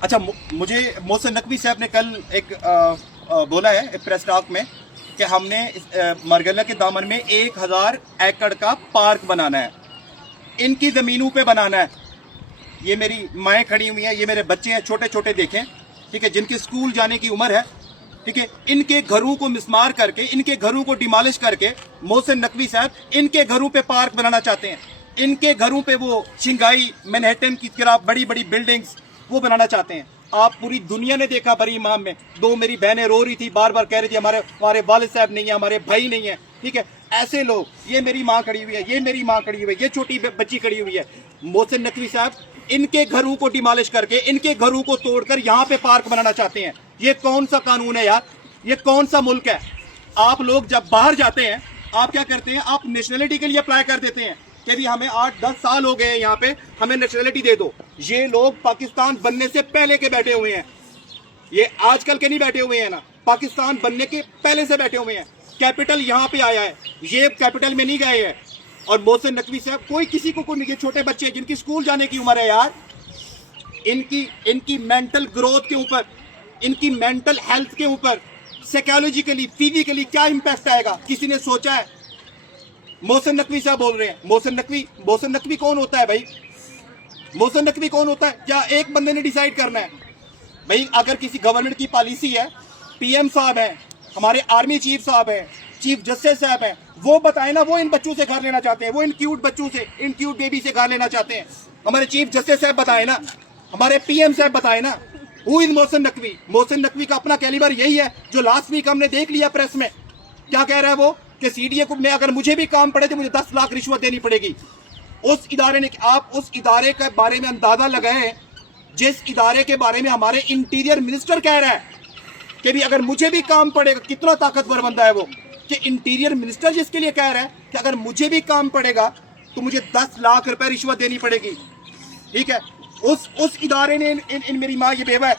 اچھا مجھے محسن نقوی صاحب نے کل ایک بولا ہے ایک پریس ٹاک میں کہ ہم نے مرگلہ کے دامن میں 1000 ایکڑ کا پارک بنانا ہے، ان کی زمینوں پہ بنانا ہے۔ یہ میری مائیں کھڑی ہوئی ہیں، یہ میرے بچے ہیں چھوٹے چھوٹے دیکھیں، ٹھیک ہے، جن کے اسکول جانے کی عمر ہے، ٹھیک ہے، ان کے گھروں کو مسمار کر کے، ان کے گھروں کو ڈیمالش کر کے محسن نقوی صاحب ان کے گھروں پہ پارک بنانا چاہتے ہیں، ان کے گھروں پہ وہ شنگھائی مینہٹن کی طرح بڑی بڑی بلڈنگز وہ بنانا چاہتے ہیں۔ آپ پوری دنیا نے دیکھا بری امام میں، 2 میری بہنیں رو رہی تھی، بار بار کہہ رہی تھی ہمارے والد صاحب نہیں ہیں، ہمارے بھائی نہیں ہیں، ٹھیک ہے، ایسے لوگ، یہ میری ماں کھڑی ہوئی ہے، یہ میری ماں کھڑی ہوئی ہے، یہ چھوٹی بچی کھڑی ہوئی ہے، محسن نقوی صاحب ان کے گھروں کو ڈیمالش کر کے، ان کے گھروں کو توڑ کر یہاں پہ پارک بنانا چاہتے ہیں۔ یہ کون سا قانون ہے یار؟ یہ کون سا ملک ہے؟ آپ لوگ جب باہر جاتے ہیں آپ کیا کرتے ہیں؟ آپ نیشنلٹی کے لیے اپلائی کر دیتے ہیں کہ بھی ہمیں 8-10 سال ہو گئے ہیں یہاں پہ، ہمیں نیشنلٹی دے دو۔ یہ لوگ پاکستان بننے سے پہلے کے بیٹھے ہوئے ہیں، یہ آج کل کے نہیں بیٹھے ہوئے ہیں نا، پاکستان بننے کے پہلے سے بیٹھے ہوئے ہیں۔ کیپٹل یہاں پہ آیا ہے، یہ کیپٹل میں نہیں گئے ہیں۔ اور محسن نقوی صاحب کوئی کسی کو نہیں، یہ چھوٹے بچے جن کی اسکول جانے کی عمر ہے یار، ان کی مینٹل گروتھ کے اوپر، ان کی مینٹل ہیلتھ کے اوپر سائیکالوجیکلی فزیکلی کیا امپیکٹ آئے گا؟ کسی نے سوچا ہے؟ محسن نقوی صاحب بول رہے ہیں۔ محسن نقوی کون ہوتا ہے بھائی؟ محسن نقوی کون ہوتا ہے؟ کیا ایک بندے نے ڈیسائیڈ کرنا ہے؟ بھائی اگر کسی گورنمنٹ کی پالیسی ہے، پی ایم صاحب ہیں، ہمارے آرمی چیف صاحب ہیں، چیف جسٹس صاحب ہیں، وہ بتائیں نا، وہ ان بچوں سے گھر لینا چاہتے ہیں، وہ ان کیوٹ بچوں سے، ان کیوٹ بیبی سے گھر لینا چاہتے ہیں، ہمارے چیف جسٹس صاحب بتائیں نا، ہمارے پی ایم صاحب بتائیں نا۔ ہو از محسن نقوی؟ محسن نقوی کا اپنا کیلیبر یہی ہے جو لاسٹ ویک ہم نے دیکھ لیا پریس میں، کیا کہہ رہا ہے وہ کہ سی ڈی اے کو میں اگر مجھے بھی کام پڑے تو مجھے 10 لاکھ رشوت دینی پڑے گی۔ اس ادارے نے، آپ اس ادارے کے بارے میں اندازہ لگائیں جس ادارے کے بارے میں ہمارے انٹیریئر منسٹر کہہ رہا ہے کہ بھی اگر مجھے بھی کام پڑے گا، کتنا طاقتور بندہ ہے وہ، کہ انٹیریئر منسٹر جس کے لیے کہہ رہا ہے کہ اگر مجھے بھی کام پڑے گا تو مجھے 10 لاکھ روپے رشوت دینی پڑے گی، ٹھیک ہے۔ اس ادارے نے میری ماں یہ بیوہ ہے،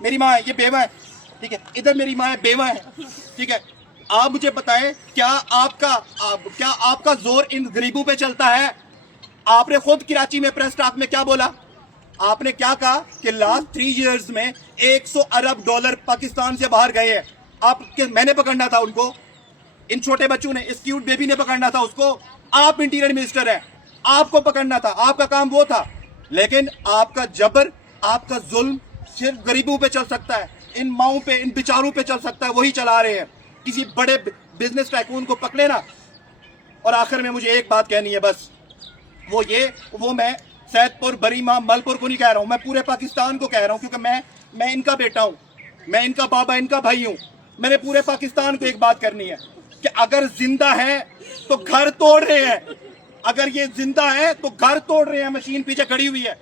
میری ماں یہ بیوہ ہے، ٹھیک ہے، ادھر میری ماں بیوہ ہے، ٹھیک ہے۔ آپ مجھے بتائیں کیا آپ کا زور ان غریبوں پہ چلتا ہے؟ آپ نے خود کراچی میں پریس ٹاک میں کیا بولا؟ آپ نے کیا کہا کہ لاسٹ 3 ایئرز میں 100 ارب ڈالر پاکستان سے باہر گئے ہیں۔ میں نے پکڑنا تھا ان کو، ان چھوٹے بچوں نے، اس کیوٹ بیبی نے پکڑنا تھا اس کو۔ آپ انٹیریئر منسٹر ہیں، آپ کو پکڑنا تھا، آپ کا کام وہ تھا۔ لیکن آپ کا جبر، آپ کا ظلم صرف غریبوں پہ چل سکتا ہے، ان ماؤں پہ، ان بیچاروں پہ چل سکتا ہے، وہی چلا رہے ہیں۔ کسی بڑے بزنس ٹائکون کو پکڑے نا۔ اور آخر میں مجھے ایک بات کہنی ہے بس، وہ میں سید پور، بریما، مل پور کو نہیں کہہ رہا ہوں، میں پورے پاکستان کو کہہ رہا ہوں، کیونکہ میں ان کا بیٹا ہوں، میں ان کا بابا، ان کا بھائی ہوں۔ میں نے پورے پاکستان کو ایک بات کرنی ہے کہ اگر زندہ ہے تو گھر توڑ رہے ہیں، اگر یہ زندہ ہے تو گھر توڑ رہے ہیں، مشین پیچھے کھڑی ہوئی ہے۔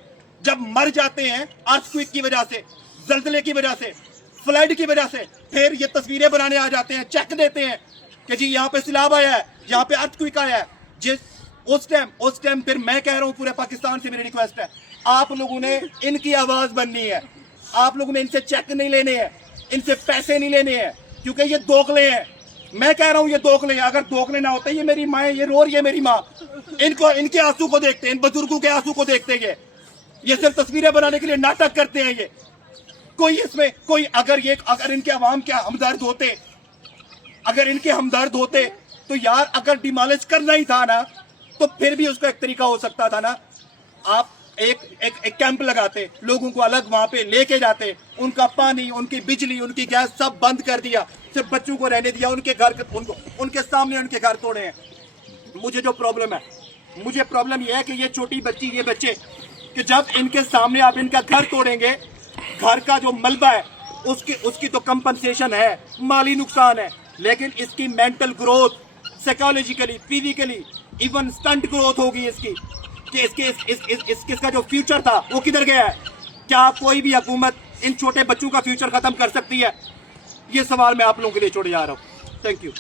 جب مر جاتے ہیں ارتھکویک کی وجہ سے، زلزلے کی وجہ سے، فلڈ کی وجہ سے، پھر یہ تصویریں بنانے آ جاتے ہیں، چیک دیتے ہیں کہ جی یہاں پہ سیلاب آیا ہے، یہاں پہ ارتھکویک آیا ہے۔ اس ٹائم پھر میں کہہ رہا ہوں پورے پاکستان سے میری ریکویسٹ ہے، آپ لوگوں نے ان کی آواز بننی ہے، آپ لوگوں نے ان سے چیک نہیں لینے ہیں، ان سے پیسے نہیں لینے ہیں، کیونکہ یہ دوغلے ہیں۔ میں کہہ رہا ہوں یہ دوغلے ہیں، اگر دوغلے نہ ہوتے، یہ میری ماں، یہ رو رہی ہے میری ماں، ان کے آنسو کو دیکھتے ہیں، ان بزرگوں کے آنسو کو دیکھتے ہیں، یہ صرف تصویریں بنانے کے لیے ناٹک کرتے ہیں۔ یہ کوئی اگر ان کے عوام کے ہمدرد ہوتے، اگر ان کے ہمدرد ہوتے تو یار اگر ڈیمالش کرنا ہی تھا نا تو پھر بھی اس کا ایک طریقہ ہو سکتا تھا نا، آپ ایک کیمپ لگاتے، لوگوں کو الگ وہاں پہ لے کے جاتے، ان کا پانی، ان کی بجلی، ان کی گیس سب بند کر دیا، صرف بچوں کو رہنے دیا، ان کے سامنے ان کے گھر توڑے ہیں۔ مجھے جو پرابلم ہے، مجھے پرابلم یہ ہے کہ یہ چھوٹی بچی، یہ بچے، کہ جب ان کے سامنے آپ ان کا گھر توڑیں گے، گھر کا جو ملبہ ہے اس کی تو کمپنسیشن ہے، مالی نقصان ہے، لیکن اس کی mental growth, psychologically, physically, even stunt growth ہوگی اس کی، کہ اس کا جو فیوچر تھا وہ کدھر گیا ہے؟ کیا کوئی بھی حکومت ان چھوٹے بچوں کا فیوچر ختم کر سکتی ہے؟ یہ سوال میں آپ لوگوں کے لیے چھوڑے جا رہا ہوں۔ Thank you.